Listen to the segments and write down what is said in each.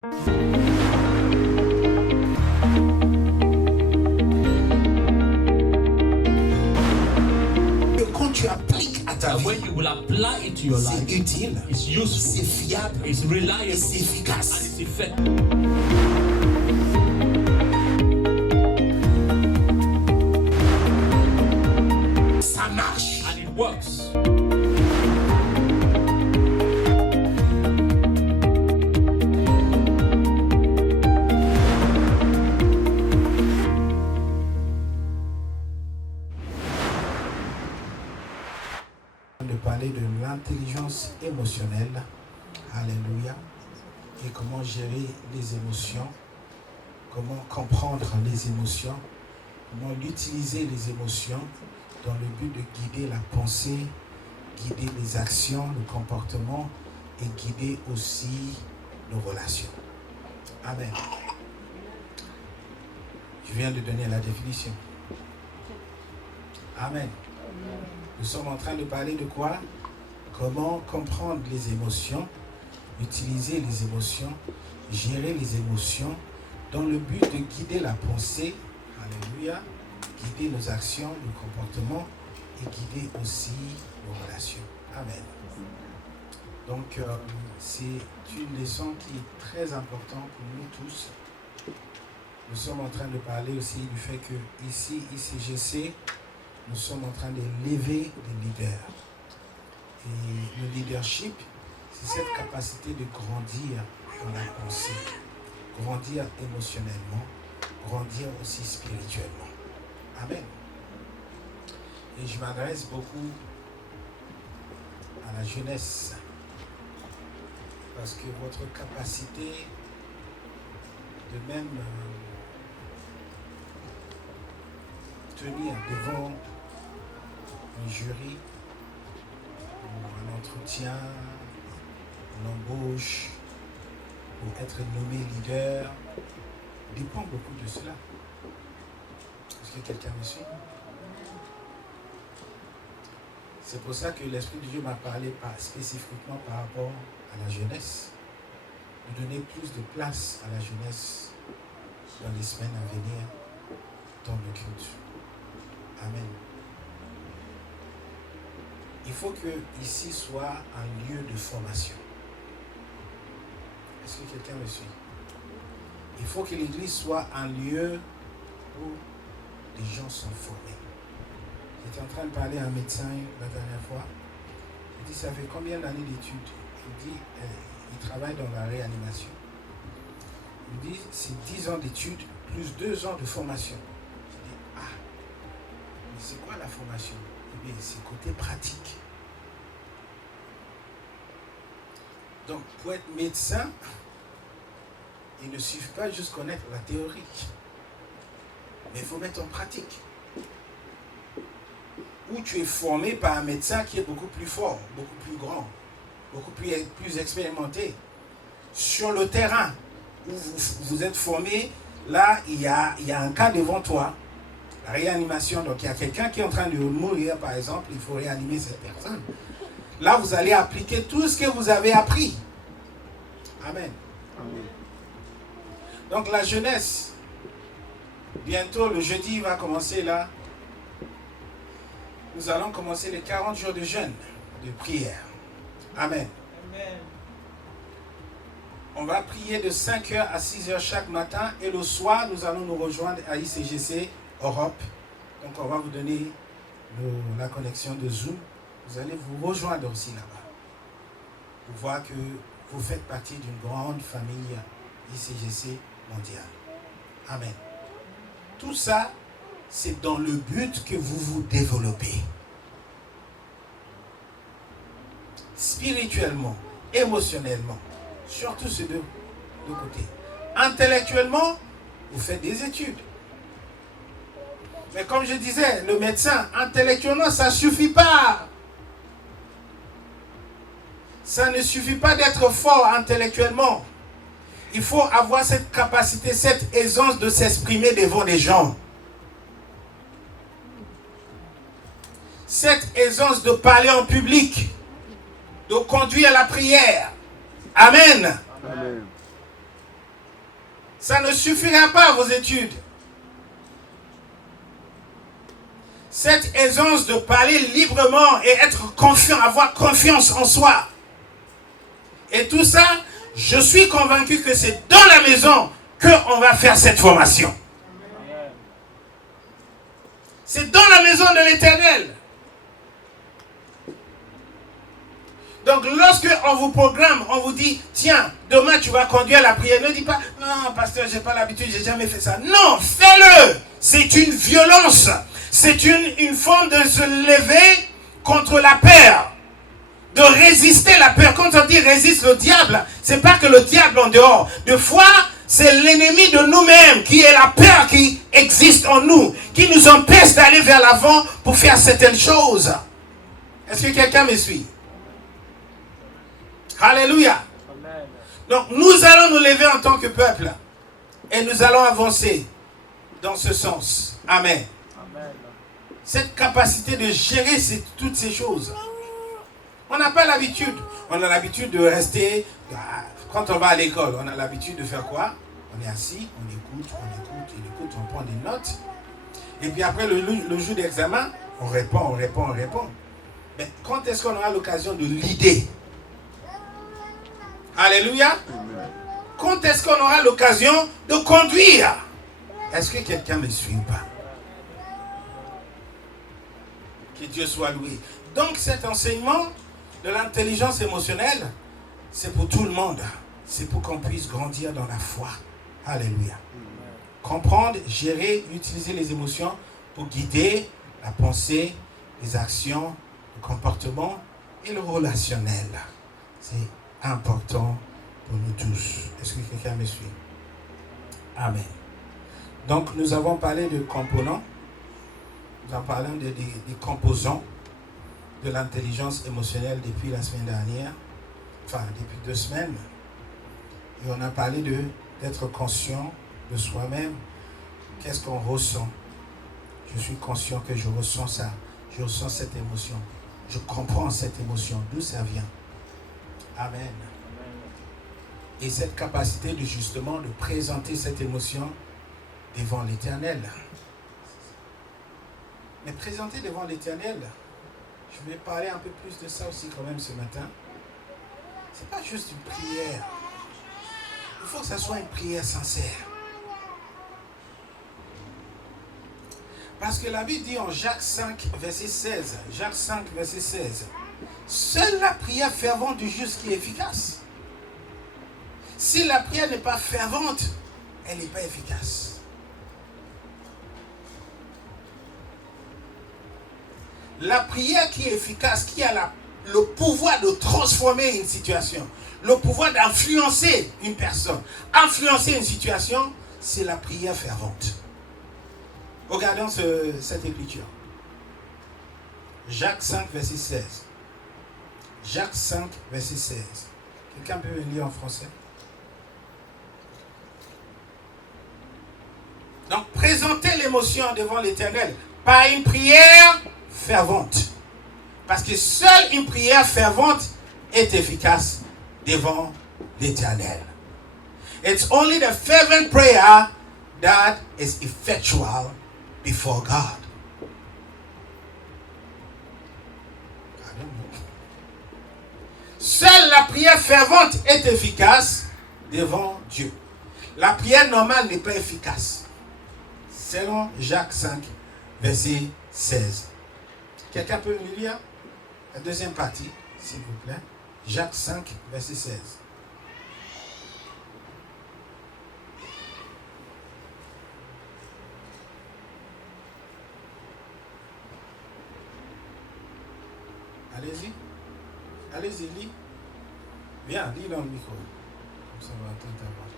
Quand tu appliques à ta vie, when you will apply it to your c'est life, utile, it's useful, c'est fiable, it's reliable, et c'est and efficace. it's effective. Ça marche. And it works. De parler de l'intelligence émotionnelle, alléluia, et comment gérer les émotions, comment comprendre les émotions, comment utiliser les émotions dans le but de guider la pensée, guider les actions, le comportement et guider aussi nos relations. Amen. Je viens de donner la définition. Amen. Nous sommes en train de parler de quoi? Comment comprendre les émotions, utiliser les émotions, gérer les émotions dans le but de guider la pensée, alléluia, guider nos actions, nos comportements et guider aussi nos relations. Amen. Donc, c'est une leçon qui est très importante pour nous tous. Nous sommes en train de parler aussi du fait que ici, ICGC, nous sommes en train d'élever les leaders. Et le leadership, c'est cette capacité de grandir dans la pensée, grandir émotionnellement, grandir aussi spirituellement. Amen. Et je m'adresse beaucoup à la jeunesse, parce que votre capacité de même tenir devant un jury, ou un entretien, une embauche, ou être nommé leader, dépend beaucoup de cela. Est-ce que quelqu'un me suit? C'est pour ça que l'Esprit de Dieu m'a parlé spécifiquement par rapport à la jeunesse, de donner plus de place à la jeunesse dans les semaines à venir dans le culte. Amen. Il faut que ici soit un lieu de formation. Est-ce que quelqu'un me suit? Il faut que l'église soit un lieu où les gens sont formés. J'étais en train de parler à un médecin la dernière fois. Il dit, ça fait combien d'années d'études? Il dit, il travaille dans la réanimation. Il dit, c'est 10 ans d'études plus 2 ans de formation. Je dis, ah, mais c'est quoi la formation? Eh bien, c'est côté pratique. Donc, pour être médecin, il ne suffit pas juste connaître la théorie, mais il faut mettre en pratique. Où tu es formé par un médecin qui est beaucoup plus fort, beaucoup plus grand, beaucoup plus expérimenté. Sur le terrain, où vous êtes formé, là, il y a un cas devant toi. La réanimation, donc il y a quelqu'un qui est en train de mourir, par exemple, il faut réanimer cette personne. Là, vous allez appliquer tout ce que vous avez appris. Amen. Amen. Donc la jeunesse, bientôt le jeudi va commencer là. Nous allons commencer les 40 jours de jeûne, de prière. Amen. Amen. On va prier de 5h à 6h chaque matin et le soir, nous allons nous rejoindre à ICGC Europe. Donc on va vous donner la connexion de Zoom. Vous allez vous rejoindre aussi là-bas. Pour voir que vous faites partie d'une grande famille ICGC mondiale. Amen. Tout ça, c'est dans le but que vous vous développez. Spirituellement, émotionnellement, surtout ces deux côtés. Intellectuellement, vous faites des études. Mais comme je disais, le médecin, intellectuellement, ça ne suffit pas. Ça ne suffit pas d'être fort intellectuellement. Il faut avoir cette capacité, cette aisance de s'exprimer devant les gens. Cette aisance de parler en public, de conduire la prière. Amen. Amen. Ça ne suffira pas, vos études. Cette aisance de parler librement et être confiant, avoir confiance en soi. Et tout ça, je suis convaincu que c'est dans la maison qu'on va faire cette formation. C'est dans la maison de l'Éternel. Donc lorsque on vous programme, on vous dit, tiens, demain tu vas conduire la prière. Ne dis pas, non pasteur, j'ai pas l'habitude, j'ai jamais fait ça. Non, fais-le. C'est une violence. C'est une forme de se lever contre la peur. De résister la peur. Quand on dit résiste le diable, c'est pas que le diable en dehors. Des fois, c'est l'ennemi de nous-mêmes qui est la peur qui existe en nous, qui nous empêche d'aller vers l'avant pour faire certaines choses. Est-ce que quelqu'un me suit? Alléluia. Donc nous allons nous lever en tant que peuple et nous allons avancer dans ce sens. Amen. Cette capacité de gérer toutes ces choses. On n'a pas l'habitude. On a l'habitude de rester. Quand on va à l'école, on a l'habitude de faire quoi? On est assis, on écoute, on prend des notes. Et puis après, le jour d'examen, on répond. Mais quand est-ce qu'on aura l'occasion de l'idée? Alléluia. Quand est-ce qu'on aura l'occasion de conduire? Est-ce que quelqu'un me suit ou pas? Que Dieu soit loué. Donc cet enseignement de l'intelligence émotionnelle, c'est pour tout le monde. C'est pour qu'on puisse grandir dans la foi. Alléluia. Comprendre, gérer, utiliser les émotions pour guider la pensée, les actions, le comportement et le relationnel. C'est important pour nous tous. Est-ce que quelqu'un me suit? Amen. Donc nous avons parlé de composants. Nous en parlons des composants de l'intelligence émotionnelle depuis la semaine dernière, enfin depuis 2 semaines. Et on a parlé d'être conscient de soi-même. Qu'est-ce qu'on ressent? Je suis conscient que je ressens ça. Je ressens cette émotion. Je comprends cette émotion. D'où ça vient? Amen. Et cette capacité de justement de présenter cette émotion devant l'Éternel. Mais présenter devant l'Éternel, je vais parler un peu plus de ça aussi quand même ce matin. C'est pas juste une prière. Il faut que ça soit une prière sincère. Parce que la Bible dit en Jacques 5, verset 16, Jacques 5, verset 16, seule la prière fervente du juste qui est efficace. Si la prière n'est pas fervente, elle n'est pas efficace. La prière qui est efficace, qui a le pouvoir de transformer une situation, le pouvoir d'influencer une personne, influencer une situation, c'est la prière fervente. Regardons cette écriture. Jacques 5, verset 16. Jacques 5, verset 16. Quelqu'un peut me lire en français? Donc, présenter l'émotion devant l'Éternel par une prière fervente. Parce que seule une prière fervente est efficace devant l'Éternel. It's only the fervent prayer that is effectual before God. Seule la prière fervente est efficace devant Dieu. La prière normale n'est pas efficace. Selon Jacques 5, verset 16. Quelqu'un peut me lire la deuxième partie, s'il vous plaît? Jacques 5, verset 16. Allez-y. Allez-y, lis. Viens, lis dans le micro. Comme ça, on va tout avoir.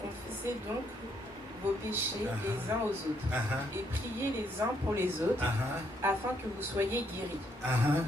Confessez donc vos péchés les uns aux autres et priez les uns pour les autres afin que vous soyez guéris.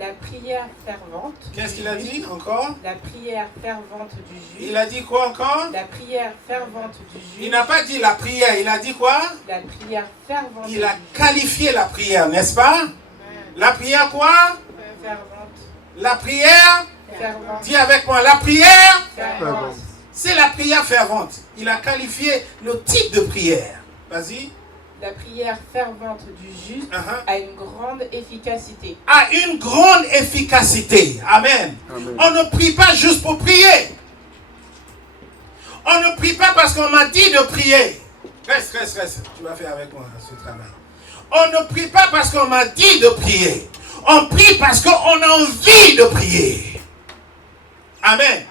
La prière fervente. Qu'est-ce qu'il a dit encore? La prière fervente du juste. Il a dit quoi encore? La prière fervente du juste. Il n'a pas dit la prière, il a dit quoi? La prière fervente. Il a qualifié la prière, n'est-ce pas? La prière quoi? Fervente. La prière Fervente. Dis avec moi, la prière Fervente. C'est la prière fervente. Il a qualifié le type de prière. Vas-y. La prière fervente du juste a une grande efficacité. A une grande efficacité. Amen. On ne prie pas juste pour prier. On ne prie pas parce qu'on m'a dit de prier. Reste. Tu vas faire avec moi ce travail. On ne prie pas parce qu'on m'a dit de prier. On prie parce qu'on a envie de prier. Amen.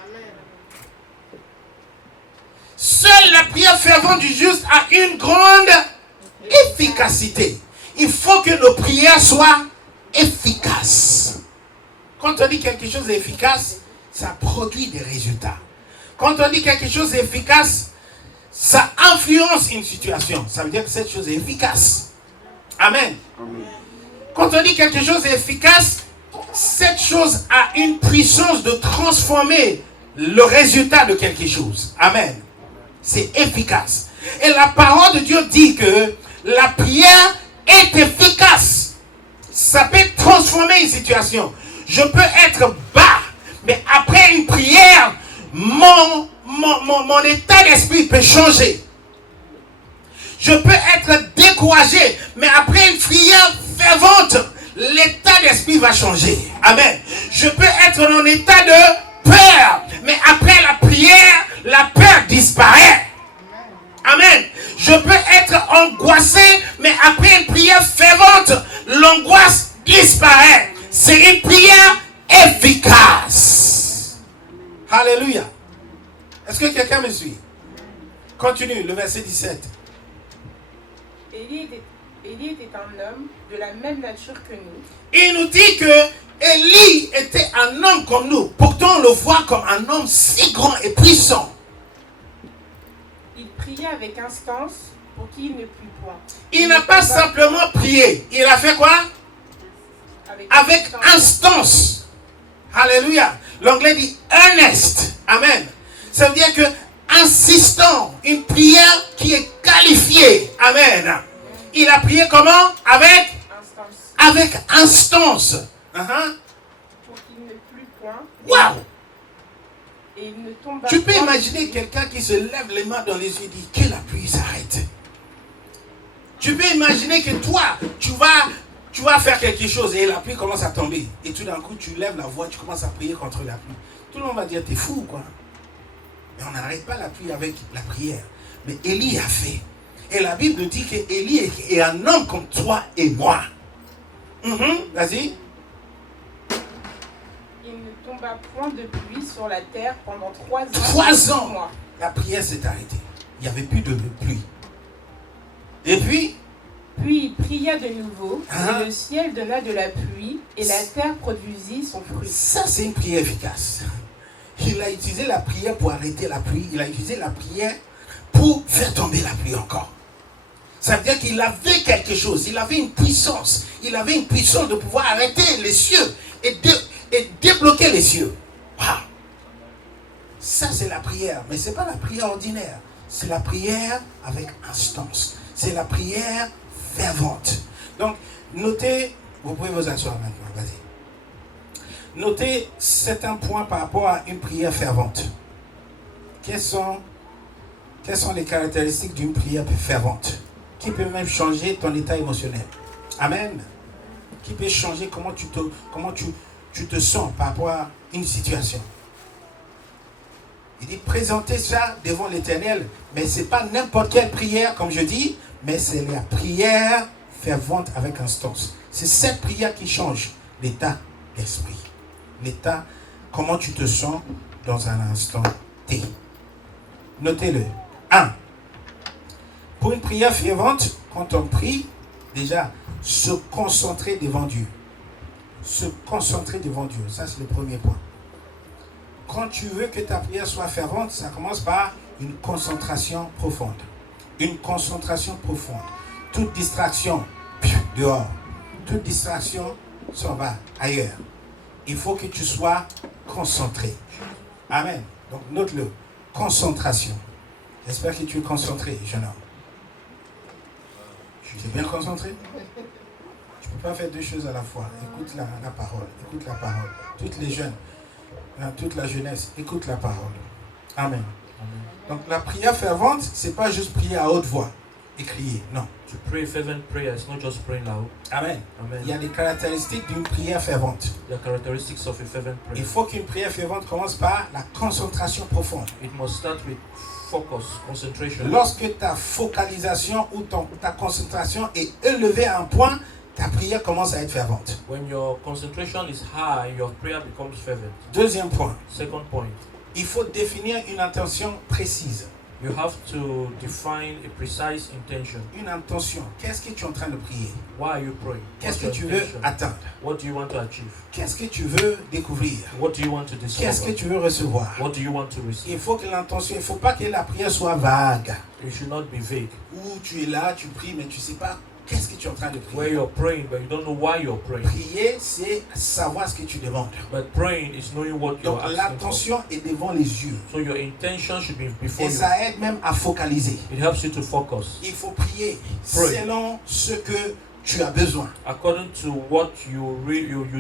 Seule la prière fervente du juste a une grande efficacité. Il faut que nos prières soient efficaces. Quand on dit quelque chose d'efficace, ça produit des résultats. Quand on dit quelque chose d'efficace, ça influence une situation. Ça veut dire que cette chose est efficace. Amen. Quand on dit quelque chose d'efficace, cette chose a une puissance de transformer le résultat de quelque chose. Amen. C'est efficace. Et la parole de Dieu dit que la prière est efficace. Ça peut transformer une situation. Je peux être bas, mais après une prière, mon état d'esprit peut changer. Je peux être découragé, mais après une prière fervente, l'état d'esprit va changer. Amen. Je peux être en état de peur, mais après la prière, la peur disparaît. Amen. Je peux être angoissé, mais après une prière fervente, l'angoisse disparaît. C'est une prière efficace. Alléluia. Est-ce que quelqu'un me suit? Continue, le verset 17. Élie était un homme de la même nature que nous. Il nous dit que Élie était un homme comme nous. Pourtant, on le voit comme un homme si grand et puissant. Il priait avec instance pour qu'il ne plût point. Il n'a pas simplement prié. Il a fait quoi? Avec instance. Alléluia. L'anglais dit earnest. Amen. Ça veut dire que insistant. Une prière qui est qualifiée. Amen. Il a prié comment? Avec instance. Avec instance. Pour qu'il ne plût point. Waouh! Et il ne tombe Tu peux point. imaginer quelqu'un qui se lève les mains dans les yeux et dit que la pluie s'arrête. Tu peux imaginer que toi, tu vas faire quelque chose et la pluie commence à tomber. Et tout d'un coup, tu lèves la voix, tu commences à prier contre la pluie. Tout le monde va dire, t'es fou, quoi. Mais on n'arrête pas la pluie avec la prière. Mais Élie a fait. Et la Bible dit qu'Élie est un homme comme toi et moi. Vas-y. Il ne tomba point de pluie sur la terre pendant 3 ans. 3 ans. Mois. La prière s'est arrêtée. Il n'y avait plus de pluie. Et puis il pria de nouveau, et le ciel donna de la pluie, et la terre produisit son fruit. Ça, c'est une prière efficace. Il a utilisé la prière pour arrêter la pluie. Il a utilisé la prière pour faire tomber la pluie encore. Ça veut dire qu'il avait quelque chose. Il avait une puissance. Il avait une puissance de pouvoir arrêter les cieux et débloquer les cieux. Wow. Ça, c'est la prière. Mais ce n'est pas la prière ordinaire. C'est la prière avec instance. C'est la prière fervente. Donc, notez, vous pouvez vous asseoir maintenant, vas-y. Notez certains points par rapport à une prière fervente. Quelles sont les caractéristiques d'une prière fervente? Qui peut même changer ton état émotionnel? Amen. Qui peut changer comment tu te sens par rapport à une situation. Il dit présenter ça devant l'Éternel, mais ce n'est pas n'importe quelle prière, comme je dis, mais c'est la prière fervente avec instance. C'est cette prière qui change l'état d'esprit. L'état, comment tu te sens dans un instant T. Notez-le. 1. Pour une prière fervente, quand on prie, déjà, se concentrer devant Dieu. Se concentrer devant Dieu. Ça, c'est le premier point. Quand tu veux que ta prière soit fervente, ça commence par une concentration profonde. une concentration profonde. Toute distraction, dehors. Toute distraction s'en va ailleurs. Il faut que tu sois concentré. Amen. Donc note-le. Concentration. J'espère que tu es concentré, jeune homme. Tu es bien concentré? Tu ne peux pas faire deux choses à la fois. Écoute la parole. Écoute la parole. Toutes les jeunes, toute la jeunesse, écoute la parole. Amen. Donc la prière fervente, ce n'est pas juste prier à haute voix et crier. Non. To pray fervent prayer is not just praying loud. Amen. Amen. Il y a des caractéristiques d'une prière fervente. The characteristics of a fervent prayer. Il faut qu'une prière fervente commence par la concentration profonde. It must start with focus, concentration. Lorsque ta focalisation ou ta concentration est élevée à un point, ta prière commence à être fervente. When your concentration is high, your prayer becomes fervent. Deuxième point. Second point. Il faut définir une intention précise. You have to define a precise intention. Une intention. Qu'est-ce que tu es en train de prier? Why are you praying? Qu'est-ce que tu veux atteindre? What do you want to achieve? Qu'est-ce que tu veux découvrir? What do you want to discover? Qu'est-ce que tu veux recevoir? What do you want to receive? Il faut que l'intention, il ne faut pas que la prière soit vague. It should not be vague. Où tu es là, tu pries, mais tu ne sais pas qu'est-ce que tu es en train de prier. Where you're praying, but you don't know why you're praying. Prier, c'est savoir ce que tu demandes. But praying is knowing what you're Donc asking l'attention est devant les yeux. for. So your intention should be before Et you. ça aide même à focaliser. It helps you to focus. Il faut prier Pray. selon ce que tu as besoin. According to what you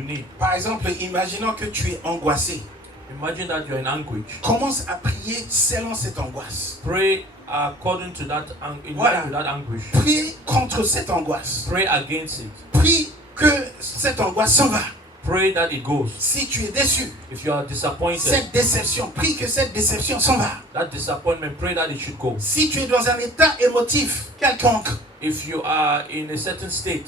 need. Par exemple, imaginons que tu es angoissé. Imagine that you're in anguish. Commence à prier selon cette angoisse. Pray according to that, in Voilà. line with that anguish. Prie contre cette angoisse. Pray against it. Prie que cette angoisse s'en va. Pray that it goes. Si tu es déçu, If you are disappointed, cette déception, prie que cette déception s'en va. that disappointment, pray that it should go. Si tu es dans un état émotif quelconque, If you are in a certain state,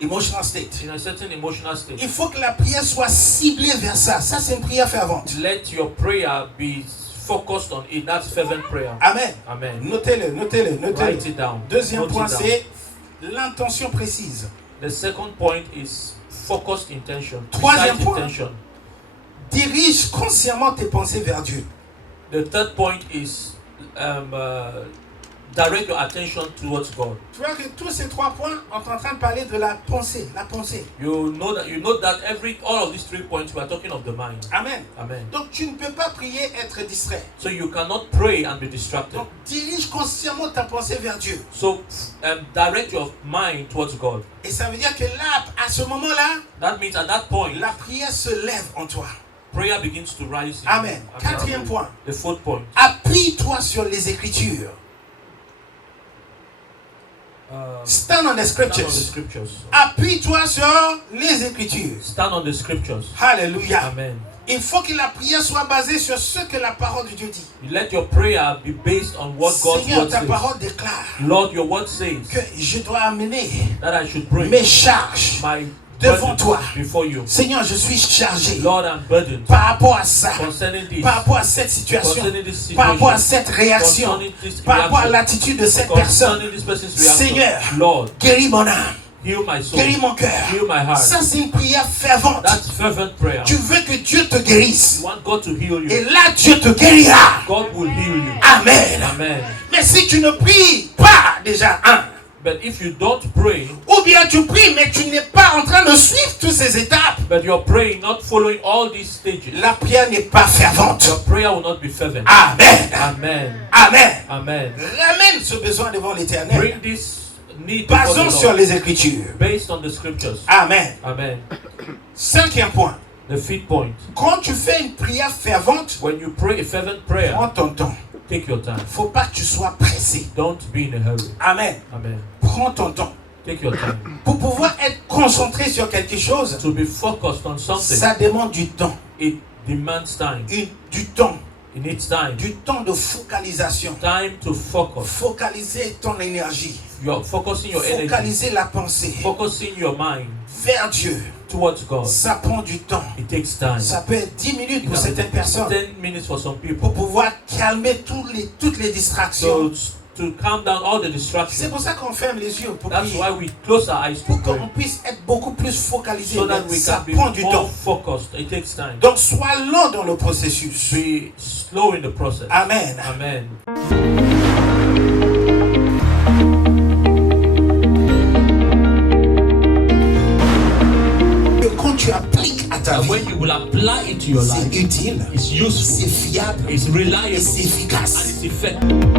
emotional state, in a certain emotional state, il faut que la prière soit ciblée vers ça. Ça, c'est une prière fervente. let your prayer be focused on it. That's fervent prayer. Amen. Amen. Notez-le, notez-le, Write notez-le. it down. Deuxième Note point, it down. c'est l'intention précise. The second point is focused intention. Troisième Precise point. intention. Dirige consciemment tes pensées vers Dieu. The third point is direct your attention towards God. Tu vois que tous ces trois points sont en train de parler de la pensée. La pensée. You know that all of these 3 points we are talking of the mind. Amen. Amen. Donc tu ne peux pas prier être distrait. So you cannot pray and be distracted. Donc dirige consciemment ta pensée vers Dieu. So direct your mind towards God. Et ça veut dire que là, à ce moment-là, That means at that point, la prière se lève en toi. prayer begins to rise. in Amen. you. Quatrième point. The fourth point. Appuie-toi sur les Écritures. Stand on the Stand on the Scriptures. scriptures. Appuie-toi sur les Écritures. Stand on the scriptures. Alléluia. Amen. Il faut que la prière soit basée sur ce que la parole de Dieu dit. Let your prayer be based on what God's Seigneur, word ta says. parole déclare Lord, your word says que je dois amener that I should bring mes charges my devant burden toi. before you. Seigneur, je suis chargé Lord, I'm burdened par rapport à ça, concerning this, par rapport à cette situation, concerning this par rapport à situation, cette réaction, concerning this par rapport à reaction, l'attitude de cette personne. concerning this person's reaction. Seigneur, Lord, guéris mon âme, heal my soul, guéris mon cœur. heal my heart. Ça, c'est une prière fervente. That's fervent prayer. Tu veux que Dieu te guérisse. You want God to heal Et you. là, Dieu te guérira. God will heal you. Amen. Amen. Mais si tu ne pries pas déjà, But if you don't pray, ou bien tu pries, mais tu n'es pas en train de suivre toutes ces étapes, but you're praying, not following all these stages, la prière n'est pas fervente. your prayer will not be fervent. Amen. Amen. Amen. Amen. Ramène ce besoin devant l'Éternel. Bring this need before Basons the sur Lord, les Écritures. based on the scriptures. Amen. Amen. Cinquième point. The fifth point. Quand tu fais une prière fervente, When you pray a fervent prayer, prends ton temps. take your time. Il ne faut pas que tu sois pressé. Don't be in a hurry. Amen. Amen. Prends ton temps. Take your time. Pour pouvoir être concentré sur quelque chose, To be focused on something, ça demande du temps. it demands time. Du temps. It needs time. Du temps de focalisation. Time to focus. Focaliser ton énergie. You're focusing your energy. Focaliser la pensée Focusing your mind vers Dieu. towards God. Ça prend du temps. It takes time. Ça peut être 10 minutes pour It certaines personnes 10 minutes for some people. pour pouvoir calmer toutes les distractions. So to calm down all the C'est distractions. pour ça qu'on ferme les yeux pour That's prier. why we close our eyes to Pour pray. qu'on puisse être beaucoup plus focalisé. So that Mais we ça can be prend du more temps. focused. It takes time. Donc sois lent dans le processus. Be slow in the process. Amen. Amen. will apply it to your life. C'est utile. It's useful. C'est fiable. It's reliable. Et c'est efficace. And it's effective.